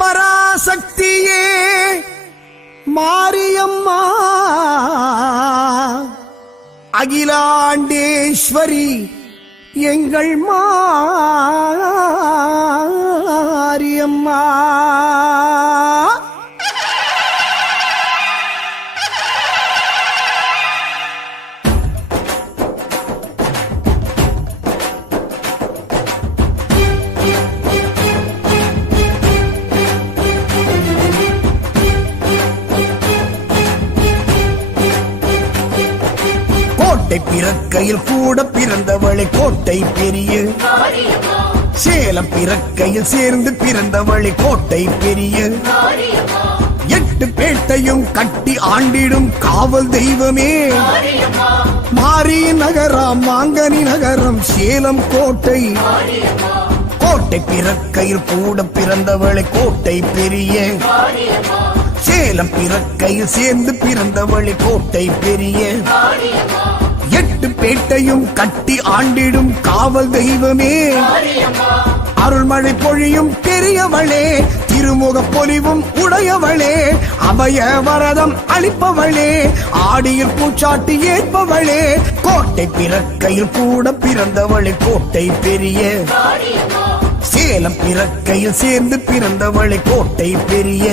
பராசக்தியே மாரியம்மா அகிலாண்டேஸ்வரி எங்கள் மாரியம்மா. கோட்டை பிறக்கையில் கூட பிறந்தவளை கோட்டை பெரிய, சேலம் பிறக்கையில் சேர்ந்து பிறந்தவளை கோட்டை பெரிய, 8 பேட்டையும் கட்டி ஆண்டிடும் காவல் தெய்வமே மாரி நகரம் மாங்கனி நகரம் சேலம் கோட்டை. கோட்டை பிறக்கையில் கூட பிறந்தவளை கோட்டை பெரிய, சேலம் பிறக்கையில் சேர்ந்து பிறந்தவளை கோட்டை பெரிய, 8 பேட்டையும் கட்டி ஆண்டிடும் காவல் தெய்வமே அருள்மழை பொழியும் பெரியவளே, திருமுக பொலிவும் உடையவளே, அபய வரதம் அளிப்பவளே, ஆடியில் பூச்சாட்டி ஏற்பவளே. கோட்டை பிறக்கையில் கூட பிறந்தவளை கோட்டை பெரிய, சேலம் பிறக்கையில் சேர்ந்து பிறந்தவளை கோட்டை பெரிய.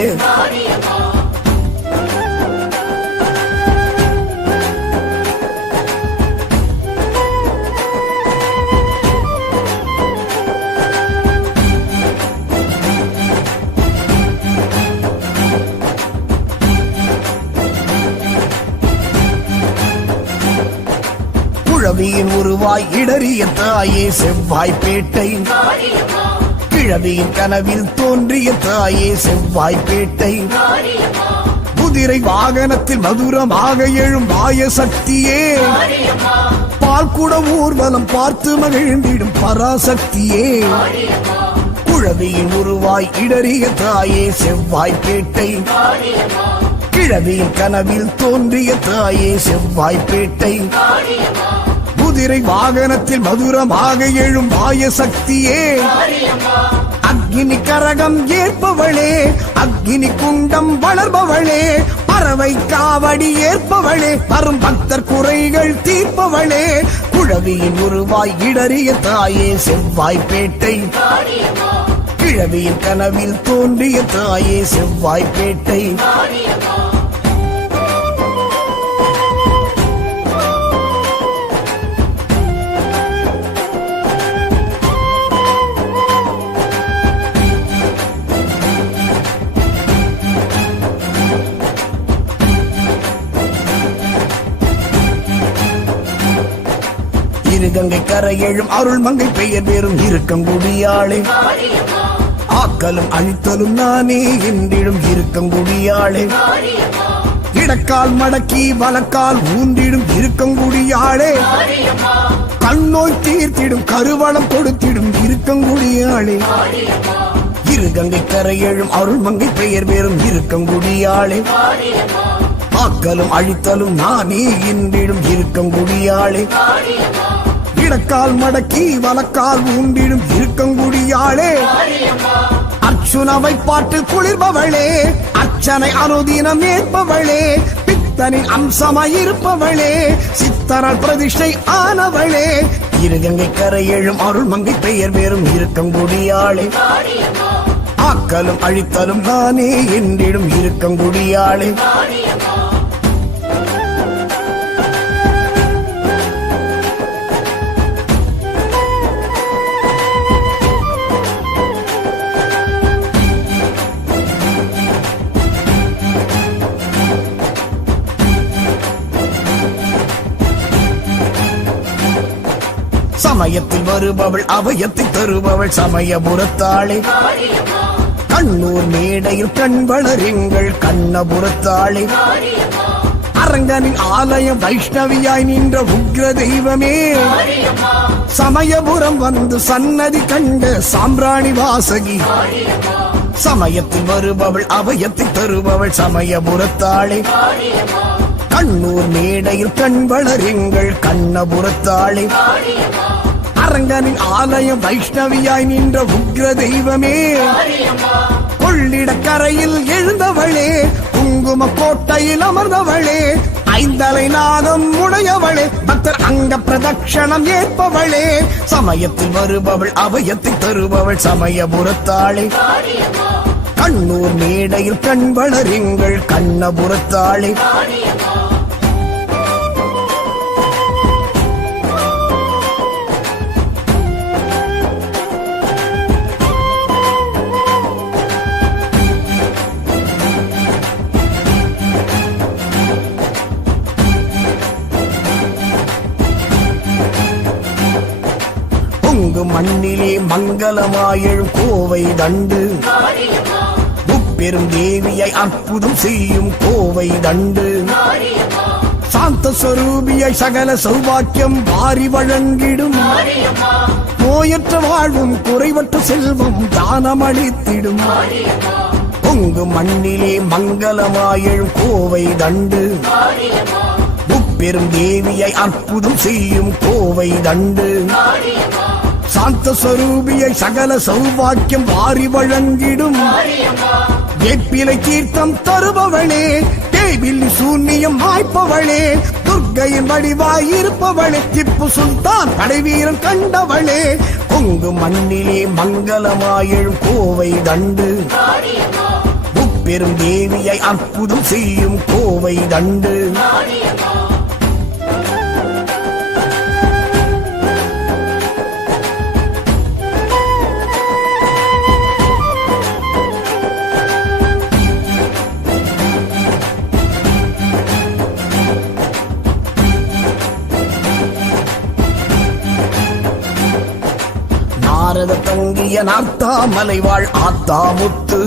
கிழவியின் உருவாய் இடறிய தாயே செவ்வாய்ப்பேட்டை, கிழவியின் கனவில் தோன்றிய தாயே செவ்வாய்ப்பேட்டை, குதிரை வாகனத்தில் மதுரமாக எழும் மாய சக்தியே, பால்குட ஊர்வலம் பார்த்து மகிழ்ந்திடும் பராசக்தியே. குழவியின் உருவாய் இடறிய தாயே செவ்வாய்ப்பேட்டை, கிழவியின் கனவில் தோன்றிய தாயே செவ்வாய்ப்பேட்டை, குதிரை வாகனத்தில் மதுரமாக எழும் மாய சக்தியே. அக்னி கரகம் ஏற்பவளே, அக்னி குண்டம் வளர்பவளே, பறவை காவடி ஏற்பவளே, வரும் பக்தர் குறைகள் தீர்ப்பவளே. குழவியின் உருவாய் இடறிய தாயே செவ்வாய்ப்பேட்டை, கிழவியின் கனவில் தோன்றிய தாயே செவ்வாய்ப்பேட்டை. இருகங்கை கரையெழும் அருள் மங்கை பெயர் வேறும் இருக்கங்குடியாளே, ஆக்கலும் அழித்தலும் நானே என்றிடும் இருக்கங்குடியாளே, இடக்கால் மடக்கி வலக்கால் ஊன்றிடும் இருக்கங்குடியாளே, கண்ணோய் தீர்த்திடும் கருவளம் கொடுத்திடும் இருக்கங்குடியாளே. இருகங்கை கரையெழும் அருள் மங்கை பெயர் வேறும் இருக்கங்குடியாளே, ஆக்கலும் அழித்தலும் நானே என்றிடும் இருக்கங்குடியாளே, இடக்கால் மடக்கி வலக்கால் ஊன்றிடும் இருக்கங்குடியாளே. அர்ச்சுனவை பாட்டு குளிர்பவளே, அர்ச்சனை அனுதினம் ஏற்பவளே, பித்தனின் அம்சமாயிருப்பவளே, சித்தரால் பிரதிஷ்டை ஆனவளே. இருகங்கை கரையெழும் அருள் மங்கை பெயர் வேறும் இருக்கங்குடியாளே, ஆக்கலும் அழித்தலும் நானே என்றிடும் இருக்கங்குடியாளே. சமயத்தில் வருபவள் அபயத்தை தருபவள் சமயபுரத்தாளே, கண்ணூர் மேடையில் கண் வளரெங்கள் கண்ணபுரத்தாளே, அரங்கனின் ஆலயம் வைஷ்ணவியாய் நின்ற உக்ர தெய்வமே, சமயபுரம் வந்து சன்னதி கண்ட சாம்பிராணி வாசகி. சமயத்தில் வருபவள் அபயத்தை தருபவள் சமயபுரத்தாளே, கண்ணூர் மேடையில் கண் வளரெங்கள் கண்ணபுரத்தாளே, அரங்கனின் ஆலயம் வைஷ்ணவியாய் நின்ற உக்ர தெய்வமே, கொள்ளிடக்கரையில் எழுந்தவளே, குங்கும கோட்டையில் அமர்ந்தவளே, ஐந்தலை நாகம் உடையவளே, பக்தர் அங்க பிரதட்சணம் ஏற்பவளே, சமயத்தில் வருபவள் அபயத்தை தருபவள் சமயபுரத்தாளே, கண்ணூர் மேடையில் கண் வளருங்கள் கண்ணபுரத்தாளே. பொங்கு மண்ணிலே மங்களமாயழும் கோவை தண்டு, முப்பெரும் தேவியை அற்புதம் செய்யும் கோவை தண்டு, சாந்த ஸ்வரூபியை சகல சௌபாக்கியம் வாரி வழங்கிடும், நோயற்ற வாழ்வும் குறைவற்ற செல்வம் தானமளித்திடும். பொங்கு மண்ணிலே மங்களமாயழும் கோவை தண்டு, முப்பெரும் தேவியை அற்புதம் செய்யும் கோவை தண்டு, சாந்த ஸ்வரூபியை சகல சௌபாக்கியம் வாரி வழங்கிடும், வேப்பிலை தீர்த்தம் தருபவளே, தேவில்லி சூன்யம் மாய்ப்பவளே, துர்க்கையின் வடிவாயிருப்பவளே, திப்பு சுல்தான் படைவீரன் கண்டவளே, பொங்கு மண்ணிலே மங்களமாயழும் கோவை தண்டு, முப்பெரும் தேவியை அற்புதம் செய்யும் கோவை தண்டு. நாரத தங்கிய நார்த்தாமலை வாழ் ஆத்தாமுத்து,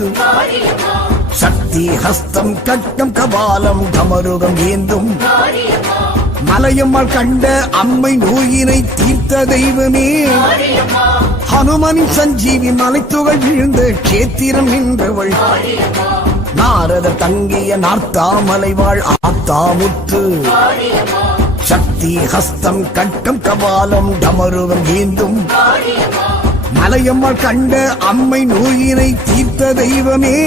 சக்தி ஹஸ்தம் கட்டம் கபாலம் கமருகம் ஏந்தும், மலையம்மாள் கண்ட அம்மை நோயினை தீர்த்த தெய்வமே, ஹனுமனின் சஞ்சீவி மலைத்துகள் விழுந்த கேத்திரம் நின்றவள், நாரத தங்கிய நார்த்தாமலை வாழ் ஆத்தாமுத்து, சக்தி ஹஸ்தம் கட்டம் கபாலம் கமருகம் ஏந்தும், மலையம்மாள் கண்ட அம்மை நோயினை தீர்த்த தெய்வமே,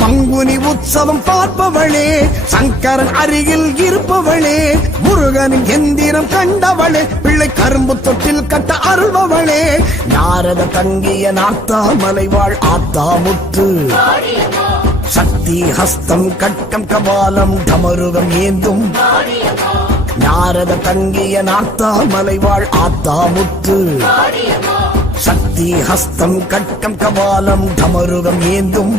பங்குனி உற்சவம் பார்ப்பவளே, சங்கரன் அருகில் இருப்பவளே, முருகனின் எந்திரம் கண்டவளே, பிள்ளை கரும்பு தொட்டில் கட்ட அருள்பவளே, நாரத தங்கிய நார்த்தாமலை வாழ் ஆத்தாமுத்து, சக்தி ஹஸ்தம் கட்டம் கபாலம் டமருகம் ஏந்தும், நாரத தங்கிய நார்த்தாமலை வாழ் ஆத்தாமுத்து, சக்தி ஹஸ்தம் கட்டம் கபாலம் டமருகம் ஏந்தும்.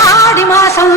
ஆடி மாசம்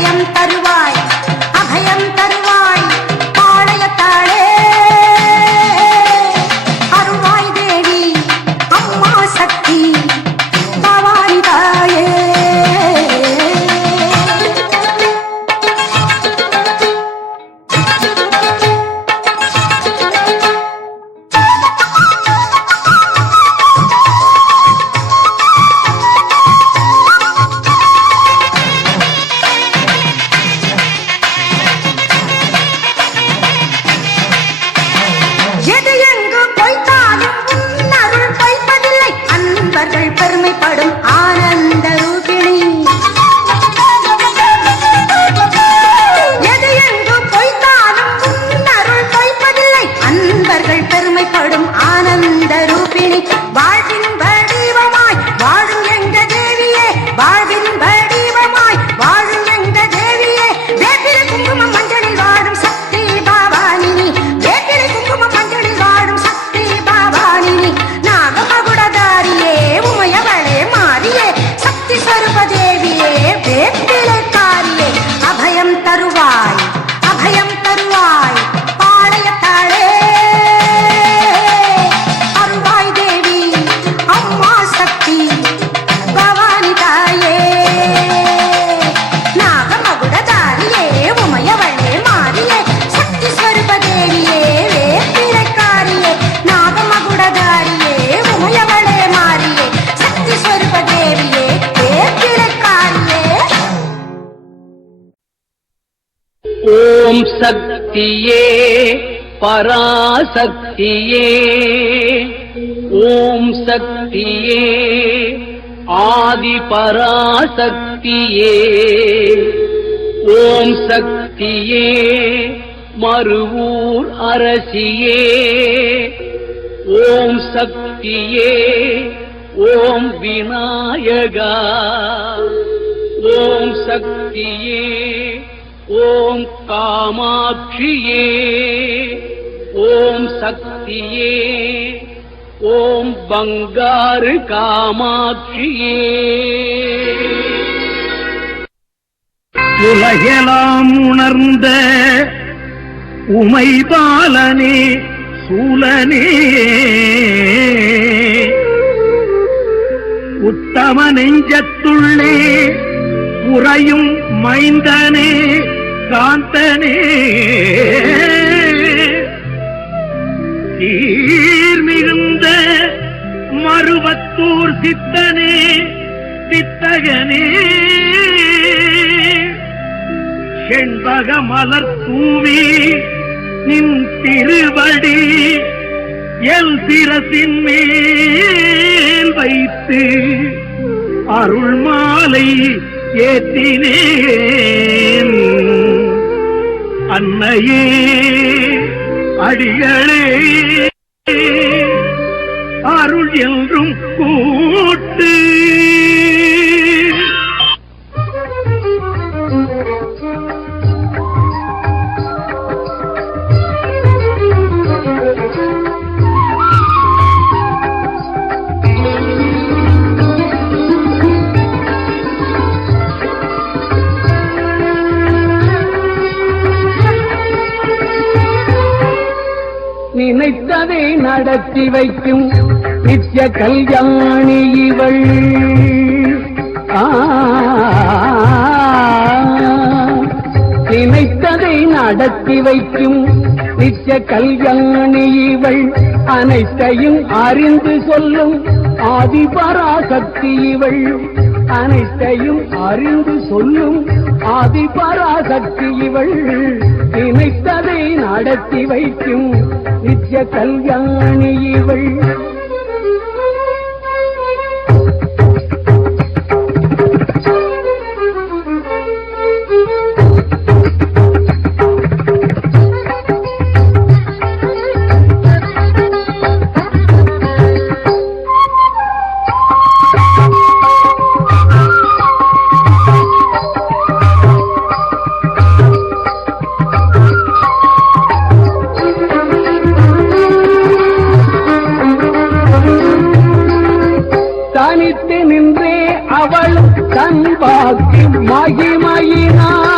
அபயம் தருவாய் அபயம் தருவாய் பாளையத்தாளே அருள்வாய் தேவி அம்மா சக்தி பவானி தாயே எது எங்கு பொய்த்தாலும் உன் அருள் பொய்ப்பதில்லை அன்பர்கள் பெருமைப்படும் ஆனந்த ரூபிணி எது எங்கு பொய்த்தாலும் உன் அருள் பொய்ப்பதில்லை அன்பர்கள் பெருமைப்படும் ஆனந்த ரூபிணி வாழ்வின் வடிவமாய் வாழும் எங்க தேவியே வாழ்வின் வடிவமாய் வாழும் எங்க தேவியே வேப்பிலை குங்குமம் மஞ்சளில் வாழும் சக்தி பவானி வேப்பிலை குங்குமம் மஞ்சளில் வாழும் சக்தி பவானி நாகமகுடதாரியே உமையவளே மாறியே சக்தி ஸ்வரூப தேவியே வேப்பிலைக்காரியே அபயம் தருவாய் பாளையத்தாளே அருள்வாய் தேவி அம்மா சக்தி பவானி தாயே நாகமகுடதாரியே உமையவளே மாறியே சக்தி ஸ்வரூப தேவியே வேப்பிலைக்காரியே நாகமகுடதாரியே உமையவளே மாறியே சக்தி ஸ்வரூப தேவியே வேப்பிலைக்காரியே ஓம் சக்தியே பராசக்தியே ஓம் சக்தியே ஆதி பராசக்தியே ஓம் சக்தியே மருவூர் அரசியே ஓம் சக்தியே ஓம் விநாயகா ஓம் சக்தியே ஓம் காமாட்சியே ஓம் சக்தியே ஓம் பங்காரு காமாட்சியே உலகெல்லாம் உணர்ந்த உமைபாலனே சூலனே உத்தம நெஞ்சத்துள்ளே உறையும் மைந்தனே காந்தனே சீர்மிகுந்த மருவத்தூர் சித்தனே சித்தகனே செண்பக மலர் தூவி நின் திருவடி எல் சிரசின் மேல் வைத்து அருள் மாலை ஏற்றினேன் அன்னையே அடிகளே அருள் என்றும் கூட்டு நினைத்ததை நடத்தி வைக்கும் நித்ய கல்யாணி இவள் நினைத்ததை நடத்தி வைக்கும் நித்ய கல்யாணி இவள் அனைத்தையும் அறிந்து சொல்லும் ஆதிபராசக்தி இவள் அனைத்தையும் அறிந்து சொல்லும் ஆதிபராசக்தி இவள் நினைத்ததை நடத்தி வைக்கும் நித்ய கல்யாணி இவள் தனித்து நின்றே அவள் தன் வாக்கு மகிமையினாள்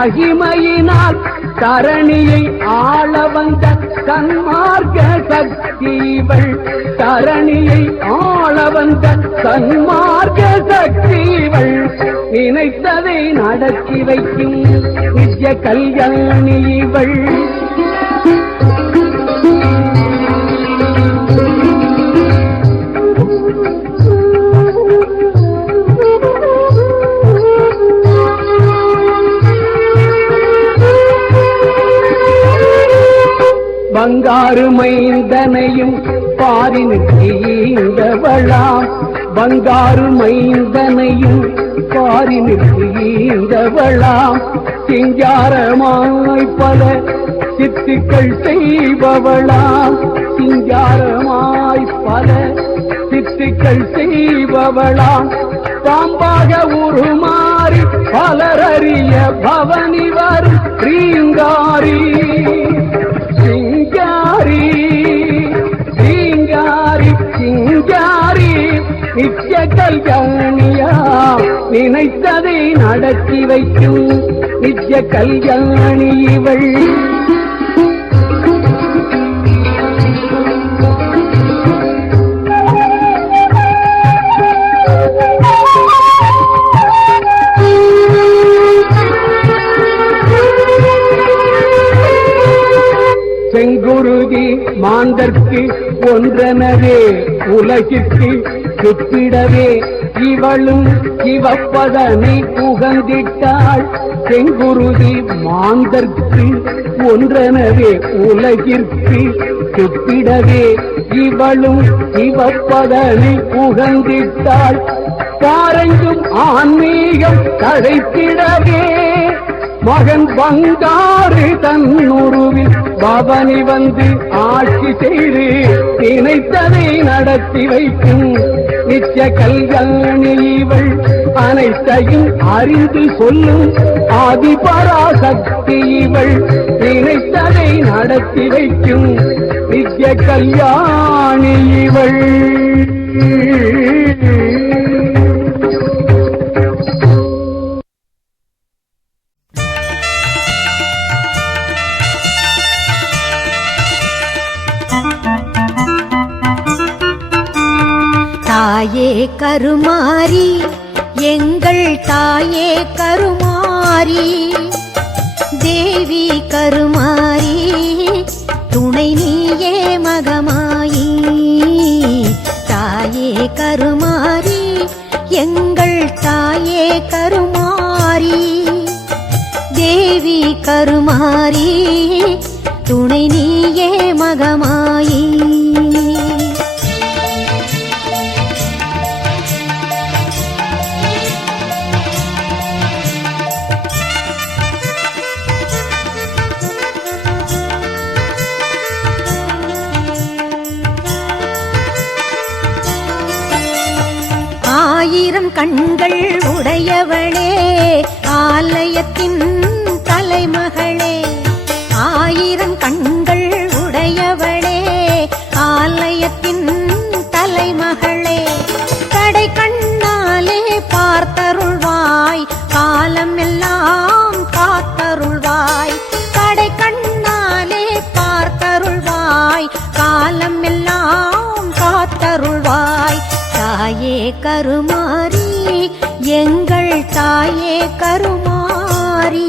மகிமையினால் தரணியை ஆள வந்த சன்மார்க்க சக்திவள், தரணியை ஆள வந்த சன்மார்க்க சக்திவள், நினைத்ததை நடத்தி வைக்கும் நித்ய கல்யாணி இவள். பங்காரு மைந்தனையும் பாரினுக்கு ஈந்தவளாம், பங்காரு மைந்தனையும் பாரினுக்கு ஈந்தவளாம், சிங்காரமாய் பல சித்துக்கள் செய்பவளாம், சிங்காரமாய் பல சித்துக்கள் செய்பவளாம், பாம்பாக உருமாறி பலரறிய பவனி வரும் ரீங்காரி, சிங்காரி சிங்காரி சிங்காரி நித்ய கல்யாணியா, நினைத்ததை நடத்தி வைக்கும் நித்ய கல்யாணி இவள். செங்குருதி மாந்தர்க்கு ஒன்றனவே உலகிற்கு சுற்றிடவே இவளும் சிவப்பதனை புகந்திட்டாள், செங்குருதி மாந்தர்க்கு ஒன்றனவே உலகிற்கு சுற்றிடவே இவளும் சிவப்பதனை புகந்திட்டாள், பாரெங்கும் ஆன்மீகம் தழைத்திடவே மகன் பங்காறு தன்னுருவில் பவனி வந்து ஆட்சி செய்து நினைத்ததை நடத்தி வைக்கும் நித்ய கல்யாணி இவள், அனைத்தையும் அறிந்து சொல்லும் ஆதிபராசக்தி இவள், நினைத்ததை நடத்தி வைக்கும் நித்ய கல்யாணி இவள். தாயே கருமாரி எங்கள் தாயே கருமாரி, தேவி கருமாரி துணை நீயே மகமாயி, தாயே கருமாரி எங்கள் தாயே கருமாரி, தேவி கருமாரி துணை நீயே மகமாயி. ஆயிரம் கண்கள் உடையவளே ஆலயத்தின் தலைமகளே, ஆயிரம் கண்கள் உடையவளே ஆலயத்தின் தலைமகளே, கடை கண்ணாலே பார்த்தருள்வாய் காலம் எல்லாம் காத்தருள்வாய், கடை கண்ணாலே பார்த்தருள்வாய் காலம் எல்லாம் காத்தருள்வாய், தாயே கருமாரி எங்கள் தாயே கருமாரி.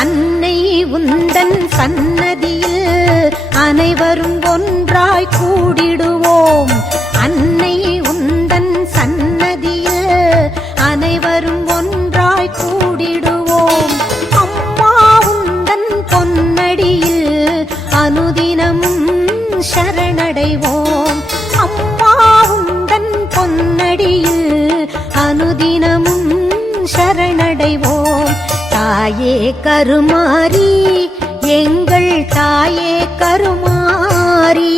அன்னை உந்தன் சன்னதியில் அனைவரும் ஒன்றாய் கூடிடுவோம், அன்னை உந்தன் சன்னதியில் அனைவரும் ஒன்றாய் கூடிடுவோம், அம்மா உந்தன் பொன்னடியில் அனுதினமும் சரணடைவோம், அம்மா உந்தன் பொன்னடியில் அனுதினமும் சரணடைவோம், தாயே கருமாரி எங்கள் தாயே கருமாரி.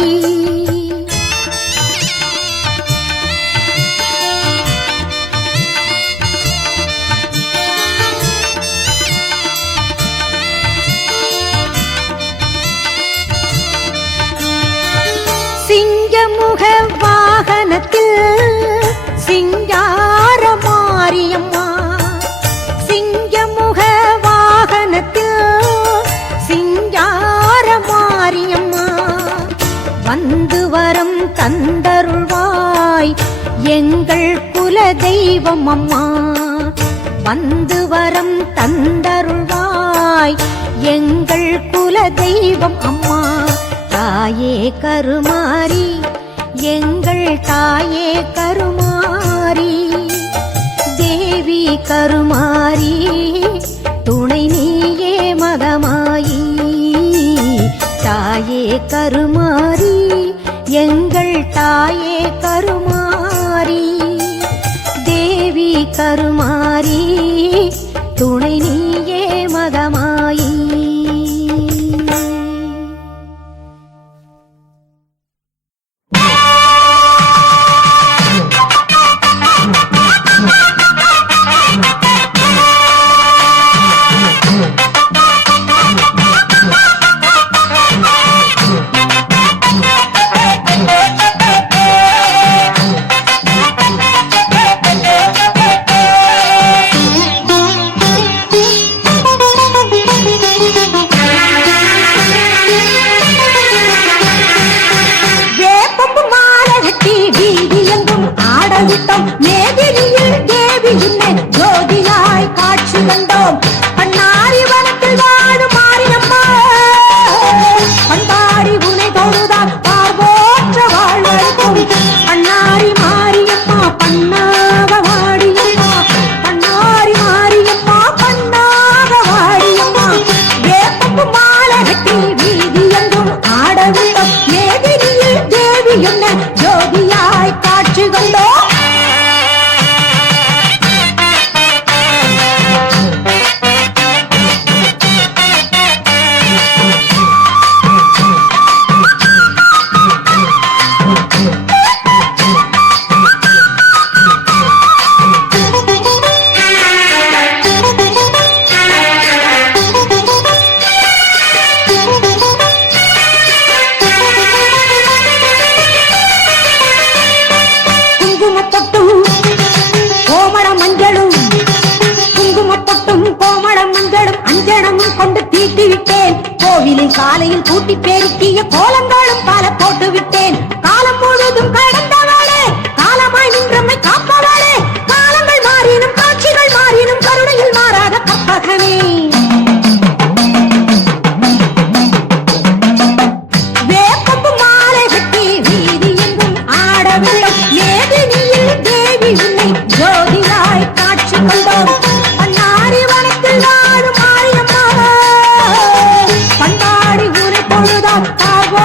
வந்து வரம் தந்தருள்வாய் எங்கள் குல தெய்வம் அம்மா. வந்து வரம் தந்தருள்வாய் எங்கள் குல தெய்வம் அம்மா. தாயே கருமாரி எங்கள் தாயே கருமாரி, தேவி கருமாரி துணை நீயே மகமாயி. தாயே கருமாரி எங்கள் தாயே கருமாரி, தேவி கருமாரி துணை நீயே மகமாயி. காலையில் கூட்டி பெருக்கிய கோலங்களும் பல போட்டு விட்டேன். காலம் முழுதும் கடந்தவளே, காலமாய் நின்றமை காப்பவளே, காலங்கள் மாறினும் காட்சிகள் மாறினும் கருணையில் மாறாத கற்பகமே. வேப்பம்பு மாலை கட்டி வீதி எங்கும் ஆடவில்லும் மேதினியில் தேவி உன்னை ஜோதியாய் காட்சி கொண்டோம். பன்னாரி வனத்தில் வாழும் மாரியம்மா, பண்டாடி உரை பொழுதாம் தாவோ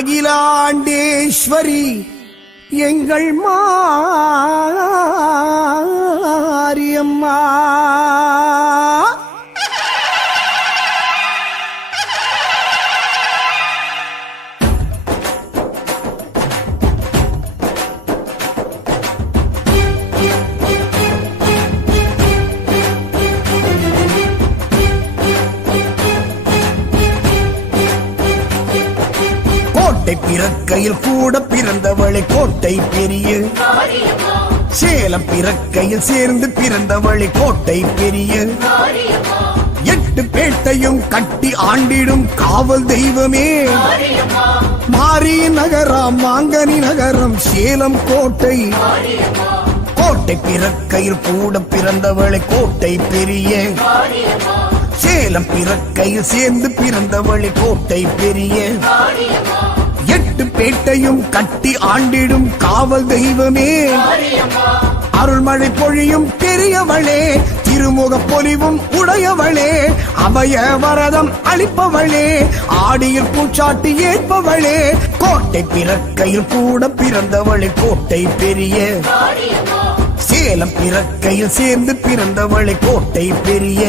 அகிலாண்டேஸ்வரி எங்கள் மாரியம்மா. கோட்டை பிறக்கையில் கூட பிறந்தவளை கோட்டை பெரிய, சேலம் பிறக்கையில் சேர்ந்து பிறந்தவளை கோட்டை பெரிய, 8 பேட்டையும் கட்டி ஆண்டிடும் காவல் தெய்வமே. மாரி நகரம் மாங்கனி நகரம் சேலம் கோட்டை. கோட்டை பிறக்கையில் கூட பிறந்தவளை கோட்டை பெரிய, சேலம் பிறக்கையில் சேர்ந்து பிறந்தவளை கோட்டை பெரிய, 8 பேட்டையும் கட்டி ஆண்டிடும் காவல் தெய்வமே. அருள்மழை பொழியும் பெரியவளே, திருமுக பொலிவும் உடையவளே, அபய வரதம் அளிப்பவளே, ஆடியில் பூச்சாட்டி ஏற்பவளே. கோட்டை பிறக்கையில் கூட பிறந்தவளை கோட்டை பெரிய, சேலம் பிறக்கையில் சேர்ந்து பிறந்தவளை கோட்டை பெரிய.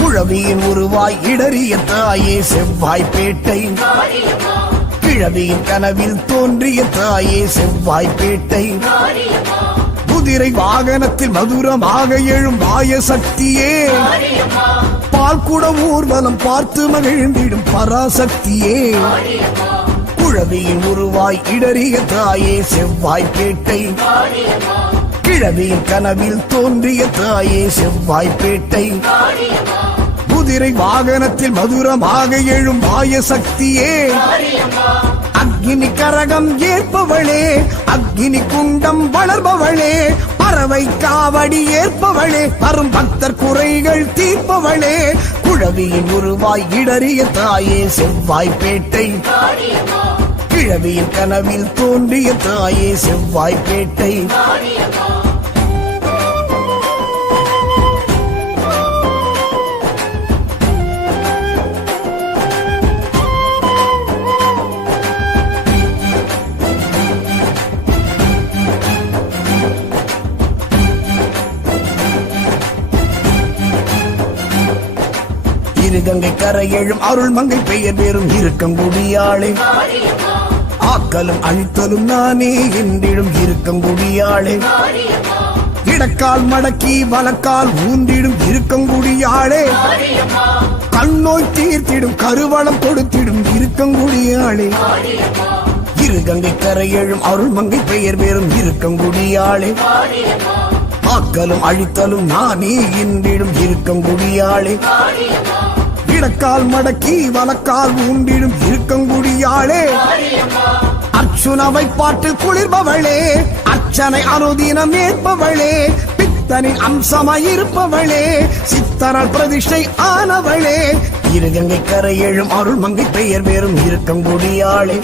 குழவியின் உருவாய் இடறிய தாயே செவ்வாய்ப்பேட்டை, கிழவியின் கனவில் தோன்றிய தாயே செவ்வாய்ப்பேட்டை, குதிரை வாகனத்தில் மதுரமாக எழும் மாய சக்தியே, பால்குட ஊர்வலம் பார்த்து மகிழ்ந்திடும் பராசக்தியே. குழவியின் உருவாய் இடறிய தாயே செவ்வாய்ப்பேட்டை, கிழவியின் கனவில் தோன்றிய தாயே செவ்வாய்ப்பேட்டை, குதிரை வாகனத்தில் மதுரமாக எழும் மாய சக்தியே. அக்னி கரகம் ஏற்பவளே, அக்னி குண்டம் வளர்பவளே, பறவை காவடி ஏற்பவளே, வரும் பக்தர் குறைகள் தீர்ப்பவளே. குழவியின் உருவாய் இடறிய தாயே செவ்வாய்ப்பேட்டை, கிழவியின் கனவில் தோன்றிய தாயே செவ்வாய்ப்பேட்டை. இருகங்கை கரையெழும் அருள் மங்கை பெயர் பெறும் இருக்கங்குடியாளே, ஆக்கலும் அழித்தலும் நானே என்றிடும் இருக்கங்குடியாளே, இடக்கால் மடக்கி வலக்கால் ஊன்றிடும் இருக்கங்குடியாளே, கண்ணோய் தீர்த்திடும் கருவளம் கொடுத்திடும் இருக்கங்குடியாளே. இருகங்கை கரையெழும் அருள் மங்கை பெயர் பெறும் இருக்கங்குடியாளே, ஆக்கலும் அழித்தலும் நானே என்றிடும் இருக்கங்குடியாளே, இடக்கால் மடக்கி வலக்கால் ஊண்டிடும் இருக்கங்குடியாளே. அர்ச்சுனவை பாட்டு குளிர்பவளே, அர்ச்சனை அனுதினம் ஏற்பவளே, பித்தனின் அம்சமாயிருப்பவளே, சித்தரால் பிரதிஷ்டை ஆனவளே. இருகங்கை கரையெழும் அருள் மங்கை பெயர் பெறும் இருக்கங்குடியாளே,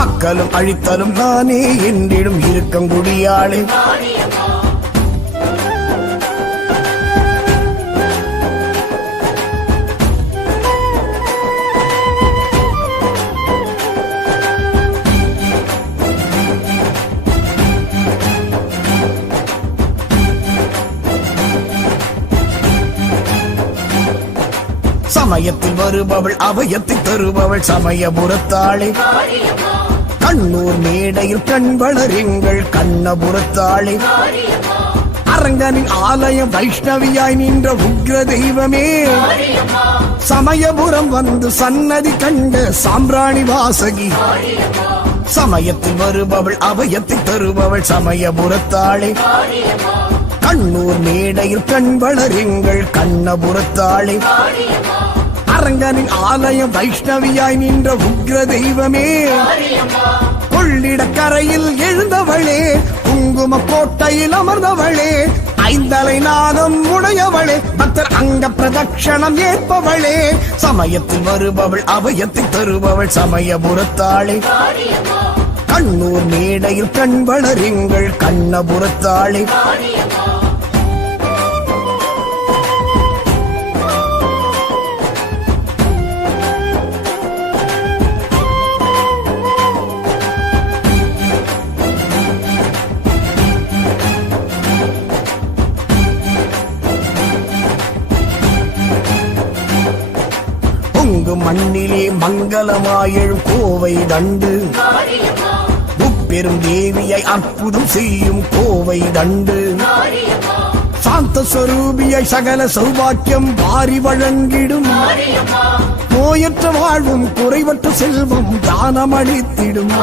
ஆக்கலும் அழித்தலும் நானே என்றிடும் இருக்கங்குடியாளே. சமயத்தில் வருபவள் அபயத்தை தருபவள் சமயபுரத்தாளே, கண்ணூர் மேடையில் கண்வளர் எங்கள் கண்ணபுரத்தாளே, அரங்கனின் ஆலயம் வைஷ்ணவியாய் நின்ற உக்ர தெய்வமே. சமயபுரம் வந்து சன்னதி கண்ட சாம்பிராணி வாசகி, சமயத்தில் வருபவள் அபயத்தை தருபவள் சமயபுரத்தாளே, கண்ணூர் மேடையில் கண்வளர் எங்கள் கண்ணபுரத்தாளே, அரங்கனின் ஆலயம் வைஷ்ணவியாய் நின்ற உக்ர தெய்வமே. கொள்ளிட கரையில் எழுந்தவளே, குங்கும கோட்டையில் அமர்ந்தவளே, ஐந்தலை நாகம் உடையவளே பக்தர் அங்க பிரதட்சணம் ஏற்பவளே சமயத்தில் வருபவள் அபயத்தை தருபவள் சமயபுரத்தாளே கண்ணூர் மேடையில் கண் வளருங்கள் கண்ணபுரத்தாளே பொங்கு மண்ணிலே மங்களமாயழும் கோவை தண்டு முப்பெரும் தேவியை அற்புதம் செய்யும் கோவை தண்டு சாந்த ஸ்வரூபியை சகல சௌபாக்கியம் வாரி வழங்கிடும் நோயற்ற வாழ்வும் குறைவற்ற செல்வம் தானமளித்திடும்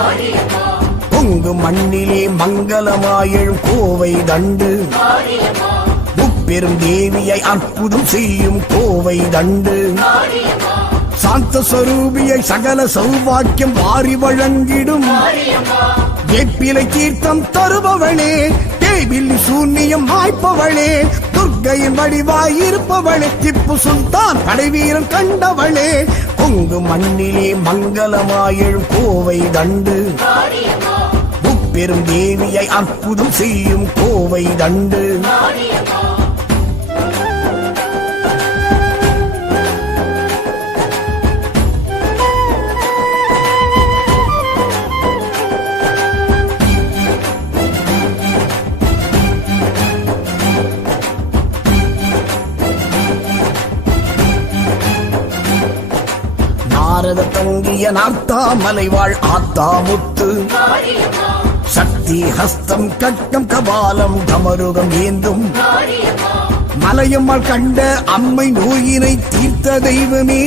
பொங்கு மண்ணிலே மங்களமாயழும் கோவை தண்டு முப்பெரும் தேவியை அற்புதம் செய்யும் கோவை தண்டு சாந்த ஸ்வரூபியை சகல சௌபாக்கியம் வாரி வழங்கிடும் வேப்பிலை தீர்த்தம் தருபவளே தேவில்லி சூன்யம் மாய்ப்பவளே துர்க்கையின் வடிவாயிருப்பவளே திப்பு சுல்தான் படைவீரன் கண்டவளே பொங்கு மண்ணிலே மங்களமாயழும் கோவை தண்டு முப்பெரும் தேவியை அற்புதம் செய்யும் கோவை தண்டு நாரத தங்கிய நார்த்தாமலை வாழ் ஆத்தாமுத்து சக்தி ஹஸ்தம் கட்டம் கபாலம் கமருகம் ஏந்தும் மலையம்மாள் கண்ட அம்மை நோயினை தீர்த்த தெய்வமே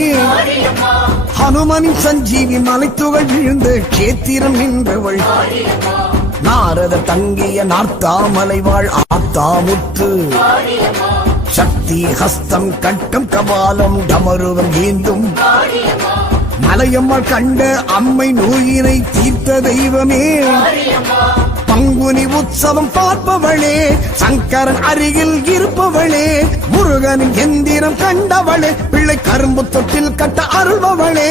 ஹனுமனின் சஞ்சீவி மலைத்துகள் விழுந்த கேத்திரம் நின்றவள் நாரத தங்கிய நார்த்தாமலை வாழ் ஆத்தாமுத்து சக்தி ஹஸ்தம் கட்டம் கபாலம் டமருகம் ஏந்தும் மலையம்மாள் கண்ட அம்மை நோயினை தீர்த்த தெய்வமே பங்குனி உற்சவம் பார்ப்பவளே சங்கரன் அருகில் இருப்பவளே முருகனின் எந்திரம் கண்டவளே பிள்ளை கரும்பு தொட்டில் கட்ட அருள்பவளே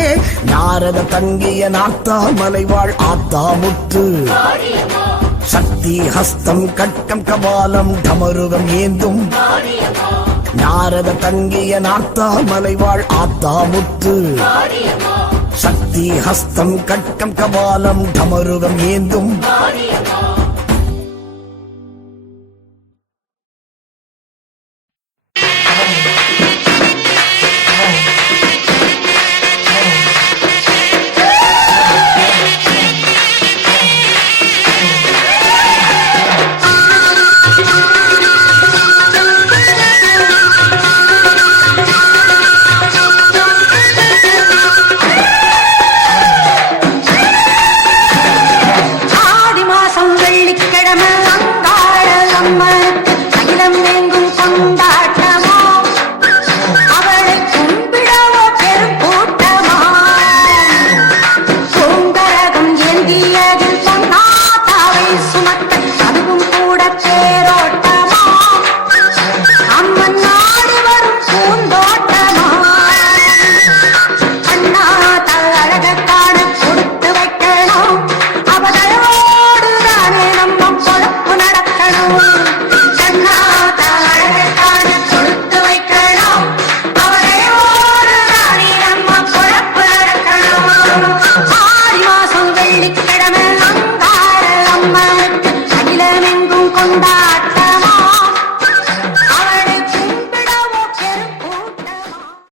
நாரத தங்கிய நார்த்தாமலை வாழ் ஆத்தாமுத்து சக்தி ஹஸ்தம் கட்டம் கபாலம் டமருகம் ஏந்தும் நாரத தங்கிய நார்த்தாமலை வாழ் ஆத்தாமுத்து சக்தி ஹஸ்தம் கட்டம் கபாலம் டமருகம் ஏந்தும்